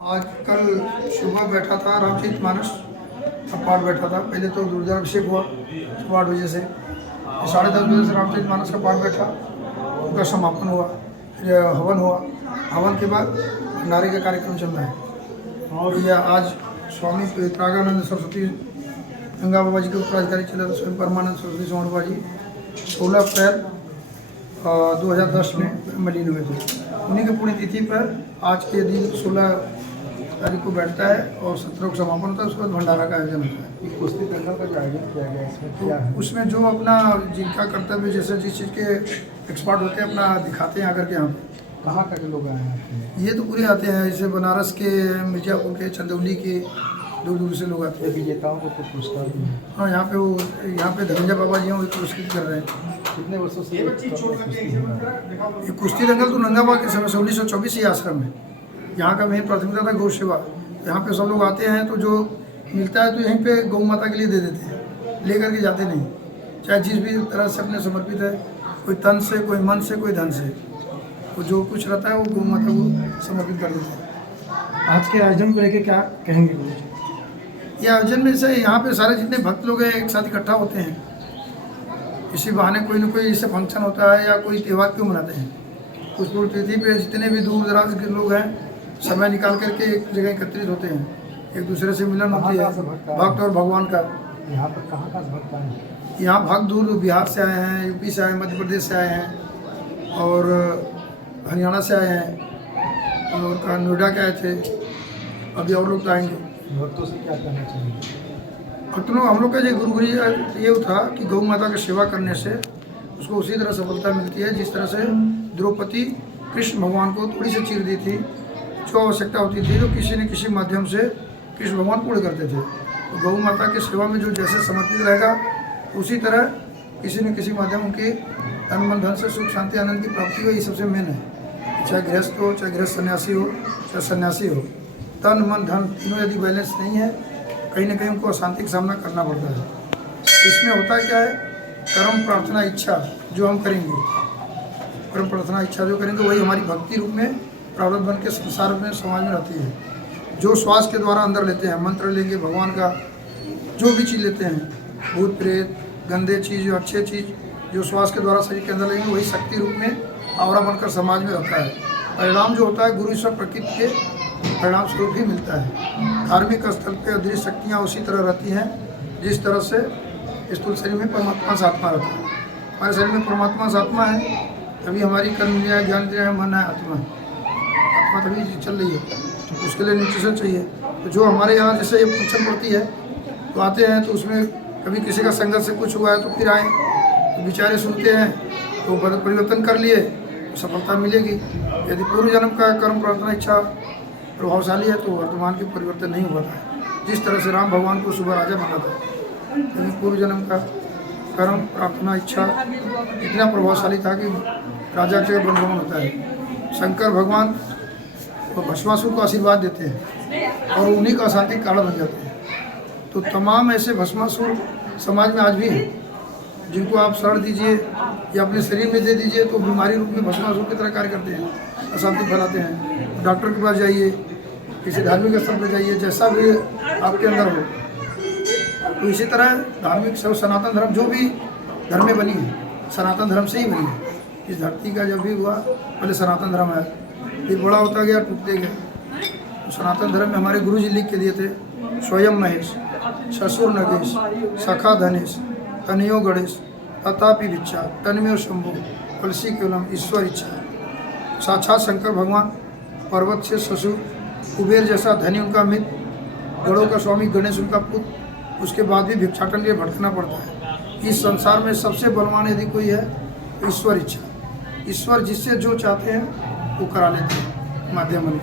आज कल सुबह बैठा था रामचरित मानस का पाठ बैठा था। पहले तो रुद्राभिषेक हुआ सुबह 8 बजे से, 10:30 बजे से रामचरित मानस का पाठ बैठा, उनका समापन हुआ, फिर हवन हुआ। हवन के बाद भंडारे का कार्यक्रम चल रहा है। और यह आज स्वामी पवित्रागानंद सरस्वती गंगा बाबा जी के उत्तराधिकारी चले स्वयं परमानंद सरस्वती स्वामी बाबा जी 16 अप्रैल 2010 में मलिन हुए थे। उन्हीं की पुण्यतिथि पर आज के दिन 16 तारीख को बैठता है और 17 को समापन होता है। उसके बाद भंडारा का आयोजन होता है। कुश्ती दंगल का जो आयोजन किया गया इसमें क्या है? उसमें जो अपना जिनका कर्तव्य जैसे जिस चीज़ के एक्सपर्ट होते हैं अपना दिखाते हैं आकर के। यहाँ पे कहाँ तक लोग आए हैं? ये तो पूरे आते हैं, जैसे बनारस के, मिर्जापुर के, चंदौली के, दूर दूर से लोग आते हैं। विजेताओं को कुछ पुरस्कार भी है। हाँ, यहाँ पे धनंजय बाबा जी हैं, वो पुरस्कृत कर रहे हैं। कितने वर्षों से ये कुश्ती दंगल तो नंगाबा के समय से 1924 ही आश्रम है। यहाँ का मेन प्राथमिकता था गौ सेवा। यहाँ पे सब लोग आते हैं तो जो मिलता है तो यहीं पे गौ माता के लिए दे देते हैं, लेकर के जाते नहीं। चाहे जिस भी तरह से अपने समर्पित है, कोई तन से, कोई मन से, कोई धन से, तो जो कुछ रहता है वो गौ माता को समर्पित कर देते हैं। आज के आयोजन को लेकर क्या कहेंगे? ये आयोजन में से यहाँ पे सारे जितने भक्त लोग हैं एक साथ इकट्ठा होते हैं। इसी बहाने कोई न कोई इससे फंक्शन होता है या कोई त्यौहार क्यों मनाते हैं। उस पुण्यतिथि पे जितने भी दूर दराज के लोग हैं समय निकाल करके एक जगह एकत्रित होते हैं, एक दूसरे से मिलन होती है भक्त और भगवान का। यहाँ पर कहाँ का भक्त आए हैं? यहाँ भक्त दूर दूर बिहार से आए हैं, यूपी से आए हैं, मध्य प्रदेश से आए हैं और हरियाणा से आए हैं और नोएडा के आए थे। अभी और लोग तो आएंगे। भक्तों से क्या कहना चाहिए? भक्तों हम लोग का जो गुरु ये था कि गौ माता की सेवा करने से उसको उसी तरह सफलता मिलती है जिस तरह से द्रौपदी कृष्ण भगवान को थोड़ी सी चीर दी थी। जो आवश्यकता होती थी तो किसी न किसी माध्यम से कृष्ण भगवान पूर्ण करते थे। तो गौ माता की सेवा में जो जैसे समर्पित रहेगा उसी तरह किसी न किसी माध्यम उनकी तन मन धन से सुख शांति आनंद की प्राप्ति हो। ये सबसे मेन है। चाहे गृहस्थ हो, चाहे गृहस्थ सन्यासी हो, चाहे सन्यासी हो, तन मन धन तीनों यदि बैलेंस नहीं है, कहीं ना कहीं उनको अशांति का सामना करना पड़ता है। इसमें होता क्या है, कर्म प्रार्थना इच्छा जो हम करेंगे, कर्म प्रार्थना इच्छा जो करेंगे वही हमारी भक्ति रूप में प्रारब्ध बन के संसार में समाज में रहती है। जो श्वास के द्वारा अंदर लेते हैं, मंत्र लेंगे भगवान का, जो भी चीज़ लेते हैं, भूत प्रेत गंदे चीज़ अच्छे चीज़ जो श्वास के द्वारा शरीर के अंदर लेंगे वही शक्ति रूप में आवरा बनकर समाज में रहता है। परिणाम जो होता है गुरु ईश्वर प्रकृति के परिणाम स्वरूप ही मिलता है। धार्मिक स्थल पे अदृश्य शक्तियाँ उसी तरह रहती हैं जिस तरह से स्थूल शरीर में परमात्मा से आत्मा रहता है। हमारे शरीर में परमात्मा से आत्मा है, तभी हमारी कर्म इंद्रियाँ, ज्ञान इंद्रियाँ, मन है, आत्मा है। आत्मा तभी चल रही है, उसके लिए न्यूट्रिशन चाहिए। तो जो हमारे यहाँ जैसे ये फंक्शन पड़ती है तो आते हैं, तो उसमें कभी किसी का संगत से कुछ हुआ है तो फिर आए, तो बेचारे सुनते हैं तो परिवर्तन कर लिए, सफलता मिलेगी। यदि पूर्व जन्म का कर्म प्रार्थना इच्छा प्रभावशाली है तो वर्तमान के परिवर्तन नहीं होता है। जिस तरह से राम भगवान को सुबह राजा बना था, लेकिन पूर्व जन्म का कर्म प्रार्थना इच्छा इतना प्रभावशाली था कि राजा के बनगमन होता है। शंकर भगवान तो भस्मासुर को आशीर्वाद देते हैं और उन्हीं का अशांति का कारण बन जाते हैं। तो तमाम ऐसे भस्मासुर समाज में आज भी हैं जिनको आप शरण दीजिए या अपने शरीर में दे दीजिए तो बीमारी रूप में भस्मासुर की तरह कार्य करते हैं, अशांति फैलाते हैं। डॉक्टर के पास जाइए, किसी धार्मिक स्थल पर जाइए, जैसा भी आपके अंदर हो। तो इसी तरह धार्मिक सब सनातन धर्म जो भी धर्म में बनी है सनातन धर्म से ही बनी है। इस धरती का जब भी हुआ पहले सनातन धर्म है, फिर बड़ा होता गया, टूटते गया। तो सनातन धर्म में हमारे गुरु जी लिख के दिए थे, स्वयं महेश ससुर नगेश सखा धनेश तनयो गणेश तथापि भिक्षा तन्मयो शंभु तुलसी केवलम ईश्वर इच्छा। साक्षात शंकर भगवान पर्वत से ससुर, कुबेर जैसा धनी उनका मित्र, गणों का स्वामी गणेश उनका पुत्र, उसके बाद भी भिक्षाटन के लिए भटकना पड़ता है। इस संसार में सबसे बलवान यदि कोई है तो ईश्वर इच्छा। ईश्वर जिससे जो चाहते हैं वो करा लेते हैं माध्यम में।